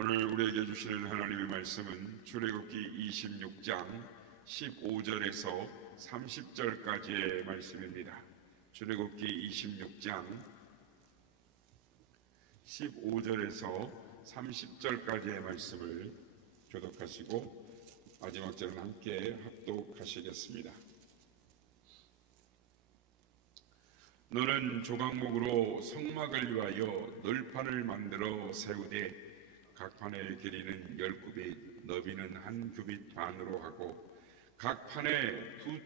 오늘 우리에게 주시는 하나님의 말씀은 출애굽기 26장 15절에서 30절까지의 말씀입니다. 출애굽기 26장 15절에서 30절까지의 말씀을 교독하시고 마지막 절은 함께 합독하시겠습니다. 너는 조각목으로 성막을 위하여 널판을 만들어 세우되 각 판의 길이는 10규빗, 너비는 1규빗 반으로 하고 각 판에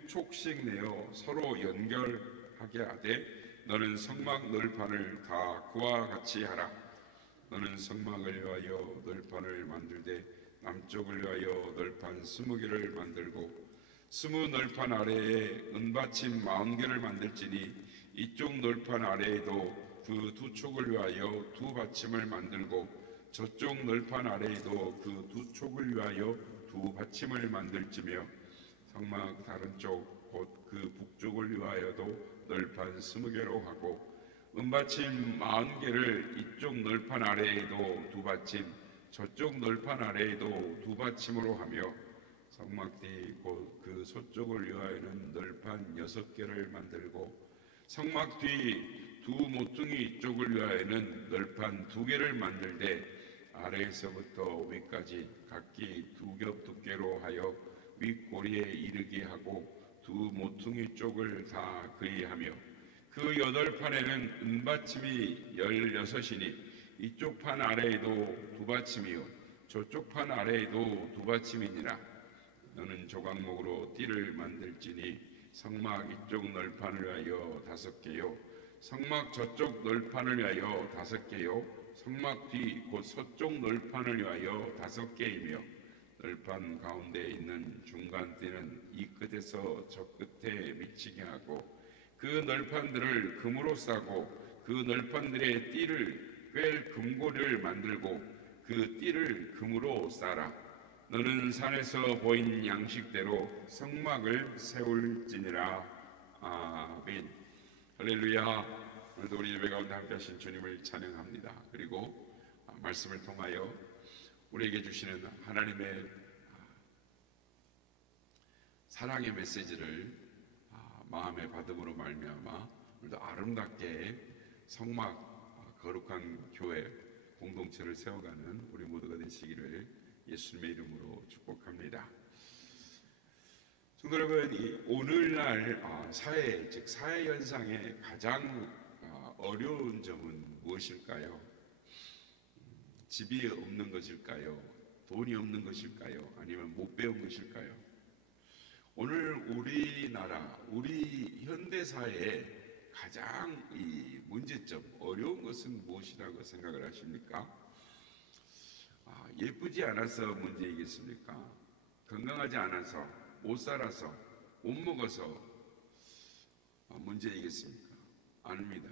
2촉씩 내어 서로 연결하게 하되 너는 성막 널판을 다 그와 같이 하라. 너는 성막을 위하여 널판을 만들되 남쪽을 위하여 널판 20개를 만들고 20널판 아래에 은받침 40개를 만들지니 이쪽 널판 아래에도 그 2촉을 위하여 2받침을 만들고 저쪽 널판 아래에도 그 2촉을 위하여 2받침을 만들지며 성막 다른 쪽 곧 그 북쪽을 위하여도 널판 20개로 하고 은받침 40개를 이쪽 널판 아래에도 2받침 저쪽 널판 아래에도 2받침으로 하며 성막 뒤 곧 그 서쪽을 위하여는 널판 6개를 만들고 성막 뒤 두 모퉁이 쪽을 위하여는 널판 2개를 만들되 아래에서부터 위까지 각기 2겹 두께로 하여 윗꼬리에 이르게 하고 두 모퉁이 쪽을 다 그리하며 그 8판에는 은받침이 16이니 이쪽 판 아래에도 2받침이요 저쪽 판 아래에도 2받침이니라. 너는 조각목으로 띠를 만들지니 성막 이쪽 널판을 위하여 5개요 성막 저쪽 널판을 위하여 5개요 성막 뒤 곧 서쪽 널판을 위하여 5개이며 널판 가운데에 있는 중간 띠는 이 끝에서 저 끝에 미치게 하고 그 널판들을 금으로 싸고 그 널판들의 띠를 꿰 금고리를 만들고 그 띠를 금으로 싸라. 너는 산에서 보인 양식대로 성막을 세울지니라. 아멘. 할렐루야. 오늘도 우리 예배 가운데 함께 하신 주님을 찬양합니다. 그리고 말씀을 통하여 우리에게 주시는 하나님의 사랑의 메시지를 마음에 받음으로 말미암아 오늘도 아름답게 성막 거룩한 교회 공동체를 세워가는 우리 모두가 되시기를 예수님의 이름으로 축복합니다. 성도 여러분, 오늘날 사회, 즉 사회 현상의 가장 어려운 점은 무엇일까요? 집이 없는 것일까요? 돈이 없는 것일까요? 아니면 못 배운 것일까요? 오늘 우리나라, 우리 현대사회의 가장 이 문제점, 어려운 것은 무엇이라고 생각을 하십니까? 예쁘지 않아서 문제이겠습니까? 건강하지 않아서, 못 살아서, 못 먹어서 문제이겠습니까? 아닙니다.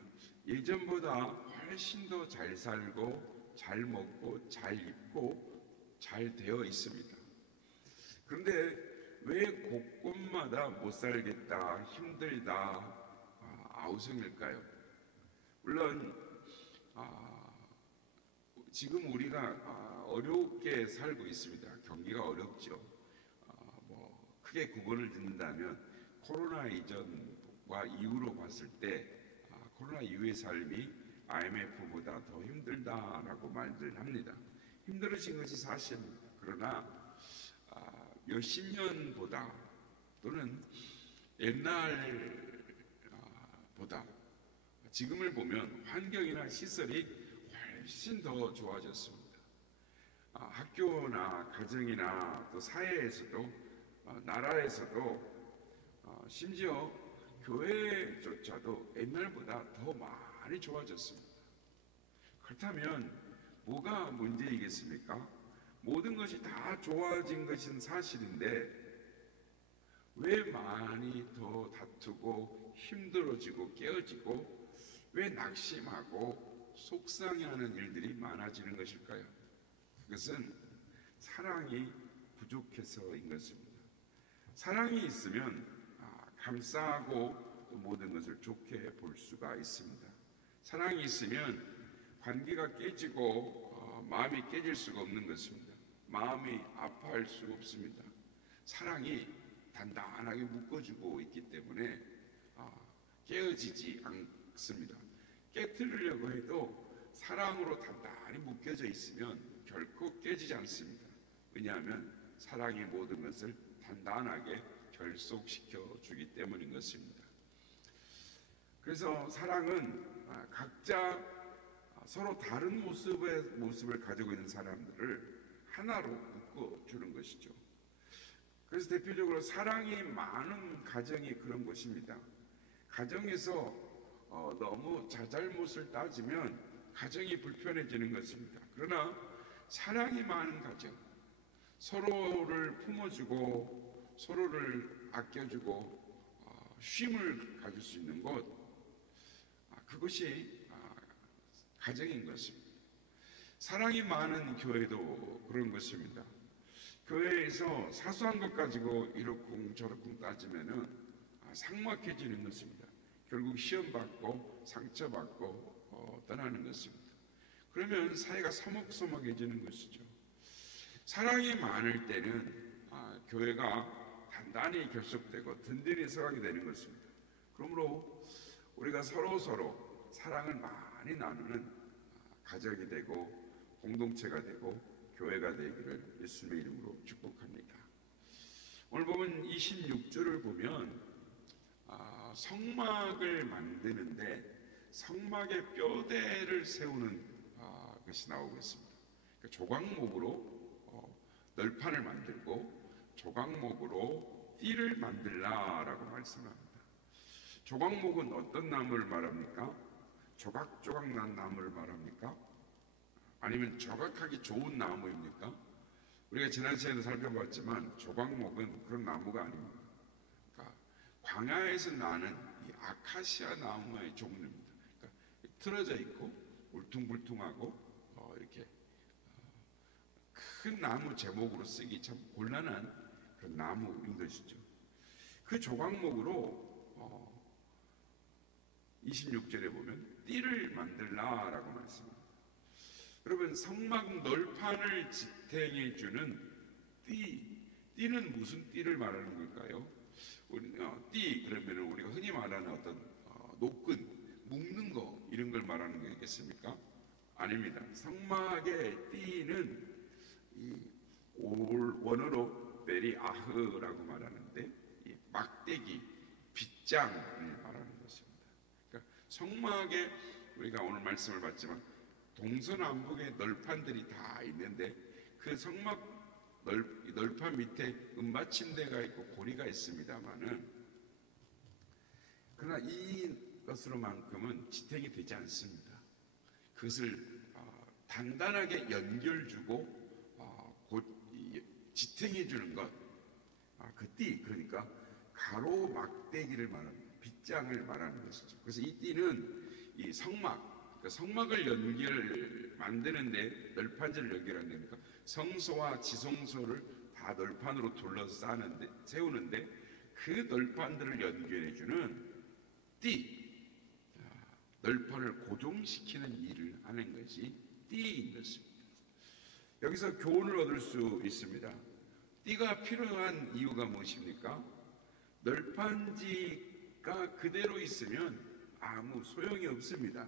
예전보다 훨씬 더 잘 살고 잘 먹고 잘 입고 잘 되어 있습니다. 그런데 왜 곳곳마다 못 살겠다, 힘들다, 아우성일까요? 물론 지금 우리가 어렵게 살고 있습니다. 경기가 어렵죠. 크게 구분을 짓는다면 코로나 이전과 이후로 봤을 때 코로나 이후의 삶이 IMF보다 더 힘들다라고 말들 합니다. 힘들어진 것이 사실입니다. 그러나 몇십 년보다 또는 옛날보다 지금을 보면 환경이나 시설이 훨씬 더 좋아졌습니다. 학교나 가정이나 또 사회에서도 나라에서도 심지어 교회조차도 옛날보다 더 많이 좋아졌습니다. 그렇다면 뭐가 문제이겠습니까? 모든 것이 다 좋아진 것은 사실인데 왜 많이 더 다투고 힘들어지고 깨어지고 왜 낙심하고 속상해하는 일들이 많아지는 것일까요? 그것은 사랑이 부족해서인 것입니다. 사랑이 있으면 감사하고 또 모든 것을 좋게 볼 수가 있습니다. 사랑이 있으면 관계가 깨지고 마음이 깨질 수가 없는 것입니다. 마음이 아파할 수가 없습니다. 사랑이 단단하게 묶어주고 있기 때문에 깨어지지 않습니다. 깨트리려고 해도 사랑으로 단단히 묶여져 있으면 결코 깨지지 않습니다. 왜냐하면 사랑이 모든 것을 단단하게 결속시켜 주기 때문인 것입니다. 그래서 사랑은 각자 서로 다른 모습을 가지고 있는 사람들을 하나로 묶어주는 것이죠. 그래서 대표적으로 사랑이 많은 가정이 그런 것입니다. 가정에서 너무 자잘못을 따지면 가정이 불편해지는 것입니다. 그러나 사랑이 많은 가정, 서로를 품어주고 서로를 아껴주고 쉼을 가질 수 있는 곳, 그것이 가정인 것입니다. 사랑이 많은 교회도 그런 것입니다. 교회에서 사소한 것 가지고 이러쿵 저러쿵 따지면은 삭막해지는 것입니다. 결국 시험 받고 상처 받고 떠나는 것입니다. 그러면 사회가 서먹서먹해지는 것이죠. 사랑이 많을 때는 교회가 단단히 결속되고 든든히 서가게 되는 것입니다. 그러므로 우리가 서로 사랑을 많이 나누는 가정이 되고 공동체가 되고 교회가 되기를 예수님의 이름으로 축복합니다. 오늘 보면 26절을 보면 성막을 만드는데 성막의 뼈대를 세우는 것이 나오고 있습니다. 그러니까 조각목으로 널판을 만들고 조각목으로 띠를 만들라라고 말씀합니다. 조각목은 어떤 나무를 말합니까? 조각조각 난 나무를 말합니까? 아니면 조각하기 좋은 나무입니까? 우리가 지난 시간에 살펴봤지만 조각목은 그런 나무가 아닙니다. 그러니까 광야에서 나는 이 아카시아 나무의 종류입니다. 그러니까 틀어져 있고 울퉁불퉁하고 이렇게 큰 나무 제목으로 쓰기 참 곤란한 그런 나무인 것이죠. 그 조각목으로 26절에 보면 띠를 만들라라고 말씀합니다. 여러분, 성막 널판을 지탱해 주는 띠는 무슨 띠를 말하는 걸까요? 띠 그러면 우리가 흔히 말하는 어떤 노끈, 묶는 거 이런 걸 말하는 거겠습니까? 아닙니다. 성막의 띠는 이 원어로 베리아흐라고 말하는데 이 막대기, 빗장을 말하는 것입니다. 그러니까 성막에 우리가 오늘 말씀을 봤지만 동서남북의 널판들이 다 있는데 그 성막 널판 밑에 은받침대가 있고 고리가 있습니다만은 그러나 이것으로만큼은 지탱이 되지 않습니다. 그것을 단단하게 연결주고 지탱해 주는 것, 그 띠, 그러니까 가로 막대기를 말합니다. 빗장을 말하는 것이죠. 그래서 이 띠는 이 성막, 성막을 만드는데 널판지를 연결한 겁니까? 성소와 지성소를 다 널판으로 둘러서 세우는데 그 널판들을 연결해주는 띠, 널판을 고정시키는 일을 하는 것이 띠인 것입니다. 여기서 교훈을 얻을 수 있습니다. 띠가 필요한 이유가 무엇입니까? 널판지가 그대로 있으면 아무 소용이 없습니다.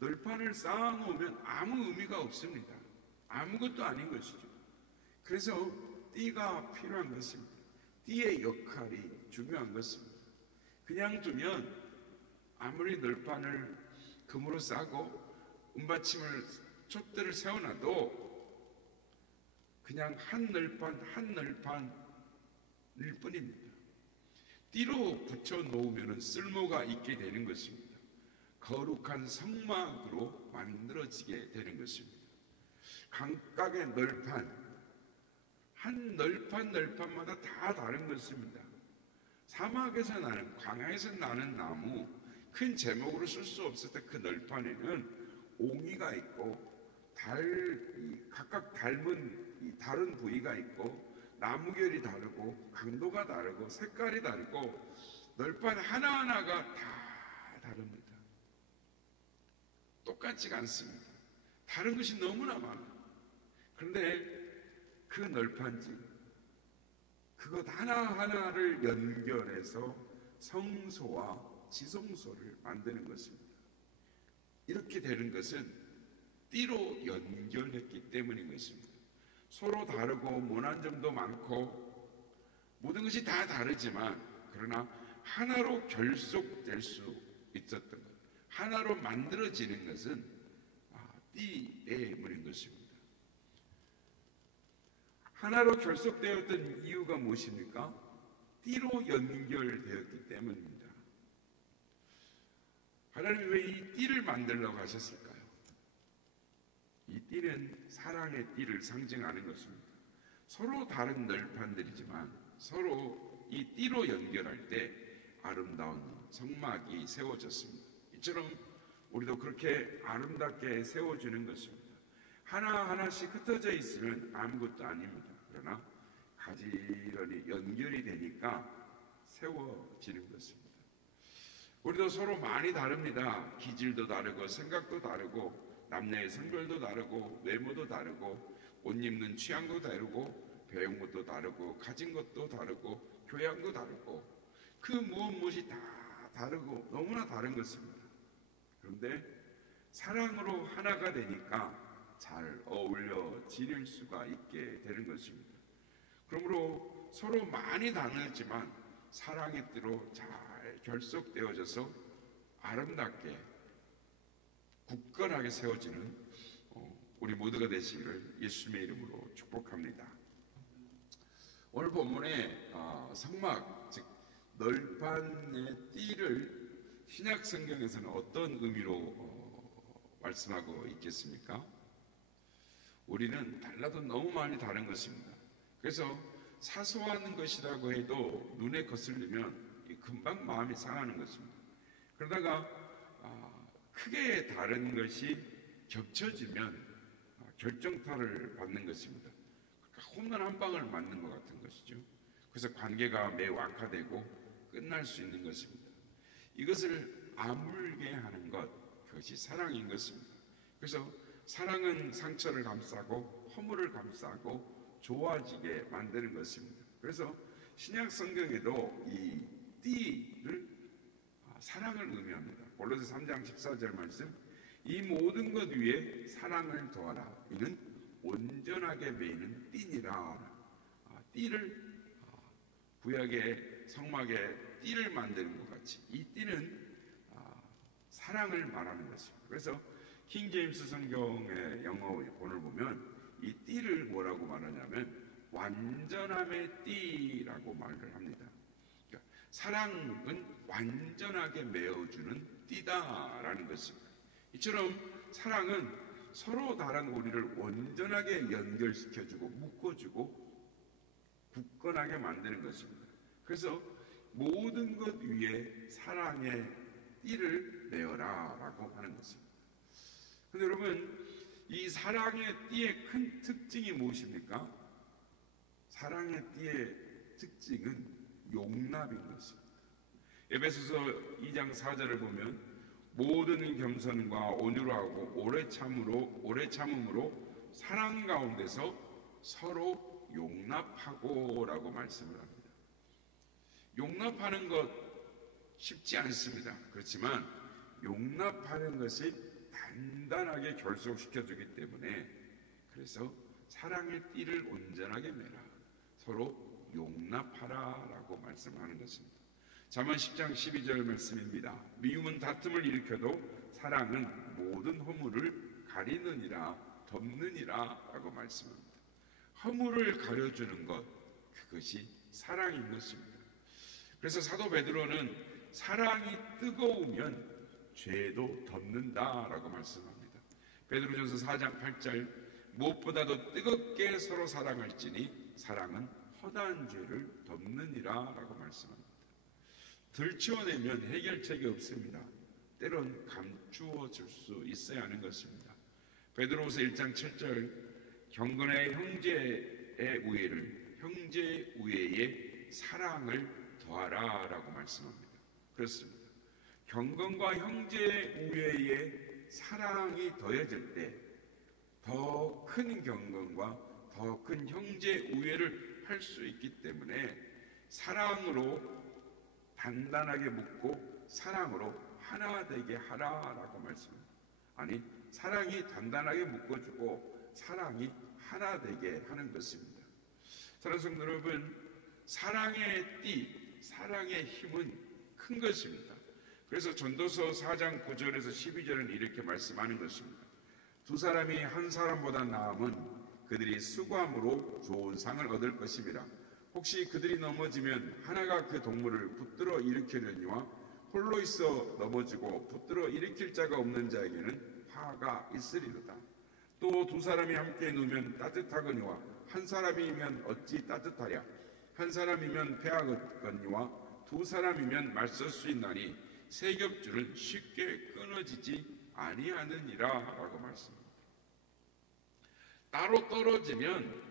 널판을 쌓아놓으면 아무 의미가 없습니다. 아무것도 아닌 것이죠. 그래서 띠가 필요한 것입니다. 띠의 역할이 중요한 것입니다. 그냥 두면 아무리 널판을 금으로 싸고 은받침을 촛대를 세워놔도 그냥 한 널판일 뿐입니다. 띠로 붙여 놓으면 쓸모가 있게 되는 것입니다. 거룩한 성막으로 만들어지게 되는 것입니다. 각각의 널판, 한 널판마다 다 다른 것입니다. 사막에서 나는, 광야에서 나는 나무, 큰 제목으로 쓸 수 없을 때 그 널판에는 옹이가 있고 각각 닮은 이 다른 부위가 있고 나무결이 다르고 강도가 다르고 색깔이 다르고 널판 하나하나가 다 다릅니다. 똑같지가 않습니다. 다른 것이 너무나 많아요. 그런데 그 널판지, 그것 하나하나를 연결해서 성소와 지성소를 만드는 것입니다. 이렇게 되는 것은 띠로 연결했기 때문인 것입니다. 서로 다르고 모난 점도 많고 모든 것이 다 다르지만 그러나 하나로 결속될 수 있었던 것, 하나로 만들어지는 것은 띠 때문인 것입니다. 하나로 결속되었던 이유가 무엇입니까? 띠로 연결되었기 때문입니다. 하나님이 왜 이 띠를 만들려고 하셨을까요? 이 띠는 사랑의 띠를 상징하는 것입니다. 서로 다른 널판들이지만 서로 이 띠로 연결할 때 아름다운 성막이 세워졌습니다. 이처럼 우리도 그렇게 아름답게 세워주는 것입니다. 하나하나씩 흩어져 있으면 아무것도 아닙니다. 그러나 가지런히 연결이 되니까 세워지는 것입니다. 우리도 서로 많이 다릅니다. 기질도 다르고 생각도 다르고 남녀의 성별도 다르고 외모도 다르고 옷 입는 취향도 다르고 배운 것도 다르고 가진 것도 다르고 교양도 다르고 그 무엇이 다 다르고 너무나 다른 것입니다. 그런데 사랑으로 하나가 되니까 잘 어울려 지낼 수가 있게 되는 것입니다. 그러므로 서로 많이 다르지만 사랑의 띠로 잘 결속되어져서 아름답게 굳건하게 세워지는 우리 모두가 되시기를 예수님의 이름으로 축복합니다. 오늘 본문에 성막, 즉 널판의 띠를 신약 성경에서는 어떤 의미로 말씀하고 있겠습니까? 우리는 달라도 너무 많이 다른 것입니다. 그래서 사소한 것이라고 해도 눈에 거슬리면 금방 마음이 상하는 것입니다. 그러다가 크게 다른 것이 겹쳐지면 결정타를 받는 것입니다. 그러니까 홈런 한 방을 맞는 것 같은 것이죠. 그래서 관계가 매우 악화되고 끝날 수 있는 것입니다. 이것을 아물게 하는 것, 그것이 사랑인 것입니다. 그래서 사랑은 상처를 감싸고 허물을 감싸고 좋아지게 만드는 것입니다. 그래서 신약 성경에도 이 띠를 사랑을 의미합니다. 골로새 3장 14절 말씀, 이 모든 것 위에 사랑을 더하라. 이는 온전하게 매이는 띠니라. 띠를 구약의 성막에 띠를 만드는 것 같이 이 띠는 사랑을 말하는 것입니다. 그래서 킹 제임스 성경의 영어 본을 보면 이 띠를 뭐라고 말하냐면 완전함의 띠라고 말을 합니다. 그러니까 사랑은 완전하게 메어주는 띠다라는 것입니다. 이처럼 사랑은 서로 다른 우리를 온전하게 연결시켜주고 묶어주고 굳건하게 만드는 것입니다. 그래서 모든 것 위에 사랑의 띠를 메어라 라고 하는 것입니다. 그런데 여러분, 이 사랑의 띠의 큰 특징이 무엇입니까? 사랑의 띠의 특징은 용납인 것입니다. 에베소서 2장 4절을 보면 모든 겸손과 온유로 하고 오래 참음으로 사랑 가운데서 서로 용납하고 라고 말씀을 합니다. 용납하는 것 쉽지 않습니다. 그렇지만 용납하는 것이 단단하게 결속시켜주기 때문에 그래서 사랑의 띠를 온전하게 매라, 서로 용납하라 라고 말씀하는 것입니다. 잠언 10장 12절 말씀입니다. 미움은 다툼을 일으켜도 사랑은 모든 허물을 가리느니라, 덮느니라 라고 말씀합니다. 허물을 가려주는 것, 그것이 사랑인 것입니다. 그래서 사도 베드로는 사랑이 뜨거우면 죄도 덮는다라고 말씀합니다. 베드로전서 4장 8절, 무엇보다도 뜨겁게 서로 사랑할지니 사랑은 허다한 죄를 덮느니라라고 말씀합니다. 들추어내면 해결책이 없습니다. 때론 감추어질 수 있어야 하는 것입니다. 베드로후서 1장 7절, 경건의 형제의 우애를 형제의 우애에 사랑을 더하라라고 말씀합니다. 그렇습니다. 경건과 형제의 우애에 사랑이 더해질 때 더 큰 경건과 더 큰 형제 우애를 할 수 있기 때문에 사랑으로 단단하게 묶고 사랑으로 하나 되게 하라라고 말씀합니다. 아니, 사랑이 단단하게 묶어주고 사랑이 하나 되게 하는 것입니다. 사랑하는 성도 여러분, 사랑의 띠, 사랑의 힘은 큰 것입니다. 그래서 전도서 4장 9절에서 12절은 이렇게 말씀하는 것입니다. 두 사람이 한 사람보다 나음은 그들이 수고함으로 좋은 상을 얻을 것입니다. 혹시 그들이 넘어지면 하나가 그 동물을 붙들어 일으키려니와 홀로 있어 넘어지고 붙들어 일으킬 자가 없는 자에게는 화가 있으리로다. 또 두 사람이 함께 누우면 따뜻하거니와 한 사람이면 어찌 따뜻하랴. 한 사람이면 패하거니와 두 사람이면 맞설 수 있나니 세 겹줄은 쉽게 끊어지지 아니하느니라 라고 말씀합니다. 따로 떨어지면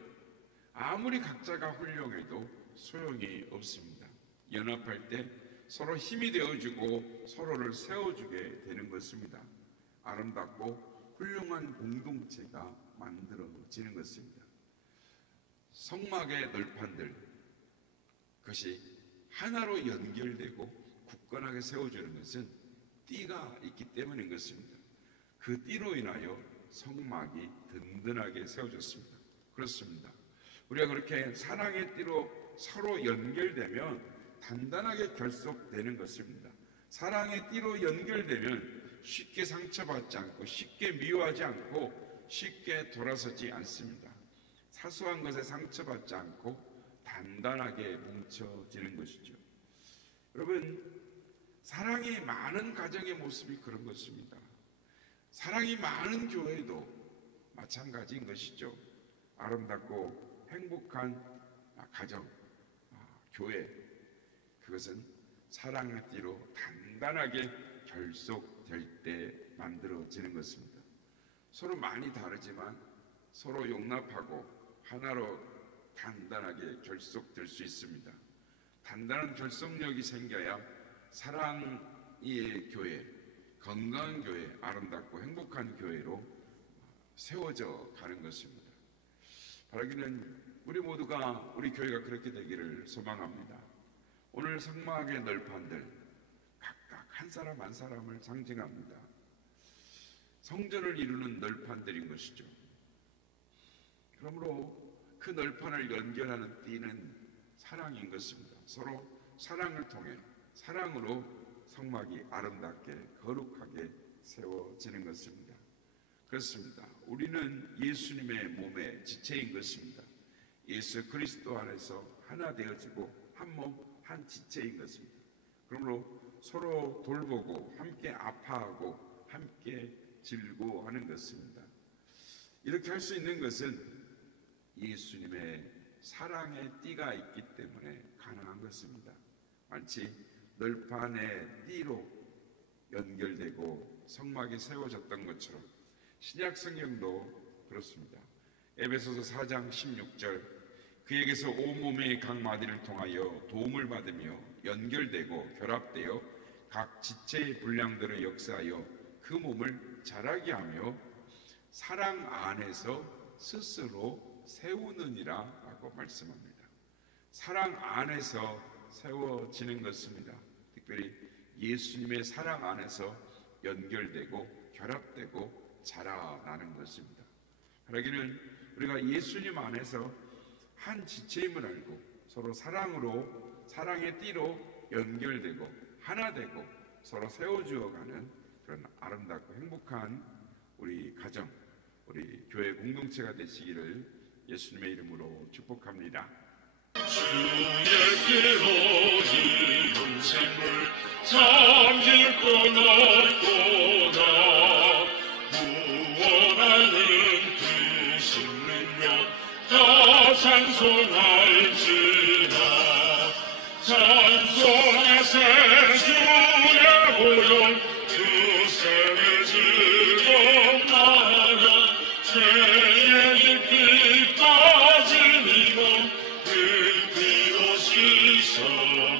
아무리 각자가 훌륭해도 소용이 없습니다. 연합할 때 서로 힘이 되어주고 서로를 세워주게 되는 것입니다. 아름답고 훌륭한 공동체가 만들어지는 것입니다. 성막의 널판들, 그것이 하나로 연결되고 굳건하게 세워주는 것은 띠가 있기 때문인 것입니다. 그 띠로 인하여 성막이 든든하게 세워졌습니다. 그렇습니다. 우리가 그렇게 사랑의 띠로 서로 연결되면 단단하게 결속되는 것입니다. 사랑의 띠로 연결되면 쉽게 상처받지 않고 쉽게 미워하지 않고 쉽게 돌아서지 않습니다. 사소한 것에 상처받지 않고 단단하게 뭉쳐지는 것이죠. 여러분, 사랑이 많은 가정의 모습이 그런 것입니다. 사랑이 많은 교회도 마찬가지인 것이죠. 아름답고 행복한 가정, 교회, 그것은 사랑의 띠로 단단하게 결속될 때 만들어지는 것입니다. 서로 많이 다르지만 서로 용납하고 하나로 단단하게 결속될 수 있습니다. 단단한 결속력이 생겨야 사랑의 교회, 건강한 교회, 아름답고 행복한 교회로 세워져 가는 것입니다. 바라기는 우리 모두가 우리 교회가 그렇게 되기를 소망합니다. 오늘 성막의 널판들 각각 한 사람 한 사람을 상징합니다. 성전을 이루는 널판들인 것이죠. 그러므로 그 널판을 연결하는 띠는 사랑인 것입니다. 서로 사랑을 통해 사랑으로 성막이 아름답게 거룩하게 세워지는 것입니다. 그렇습니다. 우리는 예수님의 몸의 지체인 것입니다. 예수 그리스도 안에서 하나 되어지고 한 몸, 한 지체인 것입니다. 그러므로 서로 돌보고 함께 아파하고 함께 즐거워하는 것입니다. 이렇게 할 수 있는 것은 예수님의 사랑의 띠가 있기 때문에 가능한 것입니다. 마치 널판의 띠로 연결되고 성막이 세워졌던 것처럼 신약 성경도 그렇습니다. 에베소서 4장 16절, 그에게서 온몸의 각 마디를 통하여 도움을 받으며 연결되고 결합되어 각 지체의 분량들을 역사하여 그 몸을 자라게 하며 사랑 안에서 스스로 세우느니라 라고 말씀합니다. 사랑 안에서 세워지는 것입니다. 특별히 예수님의 사랑 안에서 연결되고 결합되고 자라나는 것입니다. 그러기는 우리가 예수님 안에서 한 지체임을 알고 서로 사랑으로, 사랑의 띠로 연결되고 하나 되고 서로 세워주어가는 그런 아름답고 행복한 우리 가정, 우리 교회 공동체가 되시기를 예수님의 이름으로 축복합니다. 주의 길로 이룬 샘물 잠길 것 없도다. 구원하는 크신 능력 다 찬송할지라. 찬송하세 주의 보혈 그 샘의 즐거운 나라. 죄의 깊이 빠진 이곳 그 피로 씻어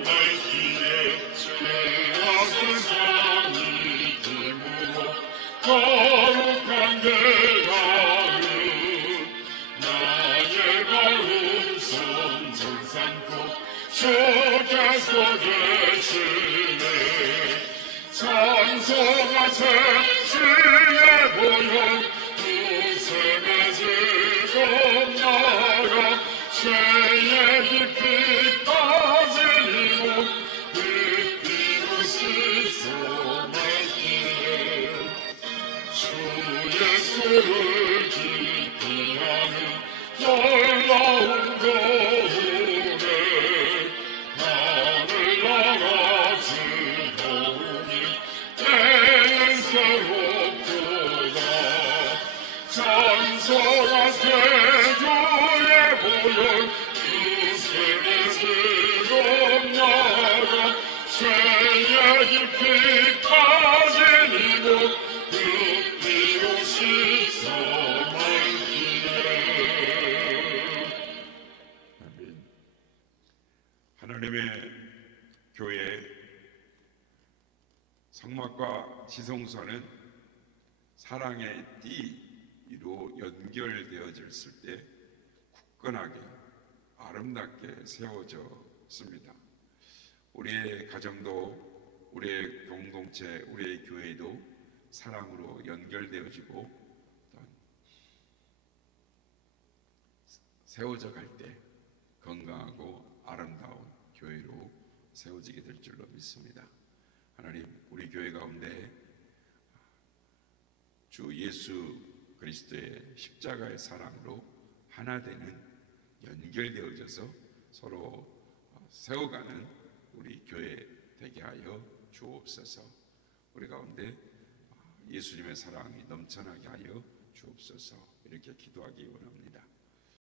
밝히네. 죄와 세상이 들므로 거룩한 대가를 삼고 주께서 계시네. 찬송하세 주의 보혈 두셈의 즐거운 나라 죄의 깊이 빠진 이곳 그 피로 씻어맑기에 주의 수를 깊이 하는 놀라운 거울에 하늘나라 즐거움이 때는 새롭도다. 찬송하세 주의 보혈 두셈의 즐거운 나라 죄의 깊이 빠진 이곳 그 피로 씻어맑기에. 아멘. 하나님의 교회 성막과 지성소는 사랑의 띠로 연결되어졌을 때 굳건하게 아름답게 세워졌습니다. 우리의 가정도, 우리의 공동체, 우리의 교회도 사랑으로 연결되어지고 세워져 갈 때 건강하고 아름다운 교회로 세워지게 될 줄로 믿습니다. 하나님, 우리 교회 가운데 주 예수 그리스도의 십자가의 사랑으로 하나 되는 연결되어져서 서로 세워가는 우리 교회 되게 하여 주옵소서. 우리 가운데 예수님의 사랑이 넘쳐나게 하여 주옵소서. 이렇게 기도하기 원합니다.